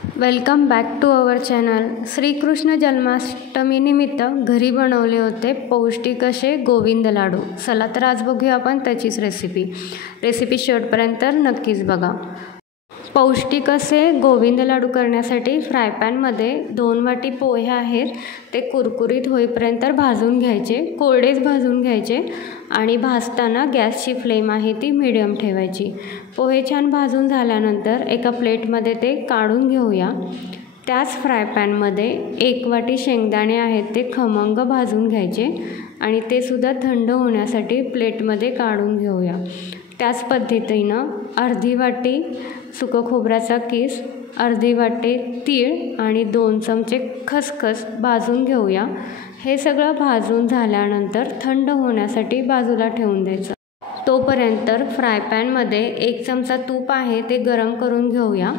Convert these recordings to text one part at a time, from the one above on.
Welcome back to our channel. Shrikrishna Janmashtami निमित्त घरी बनवले होते पौष्टिक असे गोविंद लाडू। चला तर आज बघूया आपण त्याचीच रेसिपी शेवटपर्यंत नक्कीच बघा। पौष्टिक असे गोविंद लाडू करण्यासाठी फ्राय पॅनमध्ये 2 वाटी पोहे आहेत ते कुरकुरीत होईपर्यंत भाजून घ्यायचे, कोरडेच भाजून घ्यायचे आणि भाजताना गॅसची फ्लेम आहे ती मीडियम ठेवायची। पोहे छान भाजून झाल्यानंतर एका प्लेटमध्ये ते काढून घेऊया। त्याच फ्राय पॅनमध्ये 1 वाटी शेंगदाणे आहेत ते खमंग भाजून घ्यायचे आणि ते सुद्धा थंड होण्यासाठी प्लेटमध्ये काढून घेऊया। त्याच पद्धतीनं अर्धी वाटी सुकं खोबऱ्याचा किस, अर्धी वाटी तीळ आणि 2 चमचे खसखस भाजून घेऊया। हे सगळं भाजून झाल्यानंतर थंड होण्यासाठी बाजूला ठेवून द्यायचं। तोपर्यंत फ्राय पॅनमध्ये 1 चमचा तूप आहे ते गरम करून घेऊया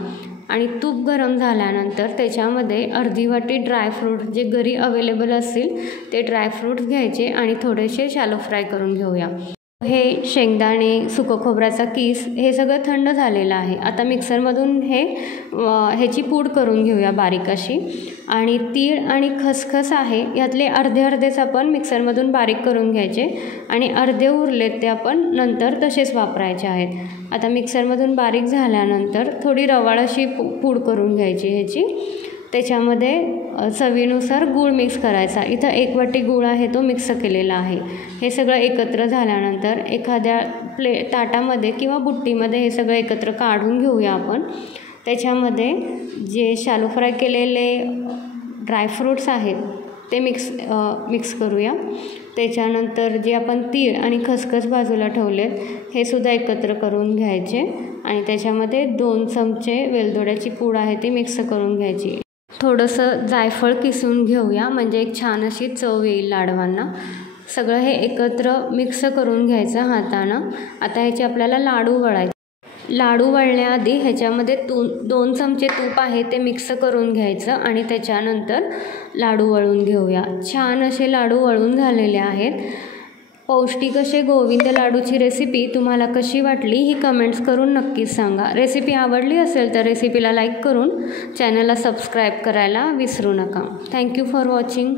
आणि तूप गरम झाल्यानंतर त्याच्यामध्ये अर्धी वाटी ड्रायफ्रूट जे घरी अवेलेबल असतील ते ड्रायफ्रूट्स घ्यायचे आणि थोडेसे शॅलो फ्राय करून घेऊया। हे शेंगदाणे, सुकं खोबऱ्याचा किस हे सगळं थंड झालेलं आहे। आता मिक्सरमधून ह्याची पूड करून घेऊया बारीक अशी। आणि तीळ आणि खसखस आहे यातले अर्धेच आपण मिक्सरमधून बारीक करून घ्यायचे आणि अर्धे उरलेत ते आपण नंतर तसेच वापरायचे आहेत। आता मिक्सरमधून बारीक झाल्यानंतर थोडी रवाळ अशी पूड करून घ्यायची ह्याची। त्याच्यामध्ये चवीनुसार गूळ मिक्स करायचा। इथं 1 वाटी गूळ आहे तो मिक्स केलेला आहे। हे सगळं एकत्र झाल्यानंतर एखाद्या ताटामध्ये किंवा बुट्टीमध्ये हे सगळं एकत्र काढून घेऊया आपण। त्याच्यामध्ये जे शॅलो फ्राय केलेले ड्रायफ्रूट्स आहेत ते मिक्स करूया। त्याच्यानंतर जे आपण तीळ आणि खसखस बाजूला ठेवलेत हे सुद्धा एकत्र करून घ्यायचे आणि त्याच्यामध्ये 2 चमचे वेलदोड्याची पूड आहे ती मिक्स करून घ्यायची। थोडंसं जायफळ किसून घेऊया म्हणजे एक छान अशी चव येईल लाडवांना। सगळं हे एकत्र मिक्स करून घ्यायचं हातानं। आता ह्याचे आपल्याला लाडू वळायचे। लाडू वळण्याआधी ह्याच्यामध्ये 2 चमचे तूप आहे ते मिक्स करून घ्यायचं आणि त्याच्यानंतर लाडू वळून घेऊया। छान असे लाडू वळून झालेले आहेत। पौष्टिक असे गोविंद लाडूची रेसिपी तुम्हाला कशी वाटली ही कमेंट्स करून नक्कीच सांगा। रेसिपी आवडली असेल तर रेसिपीला लाईक करून चॅनलला सबस्क्राईब करायला विसरू नका। Thank you for watching.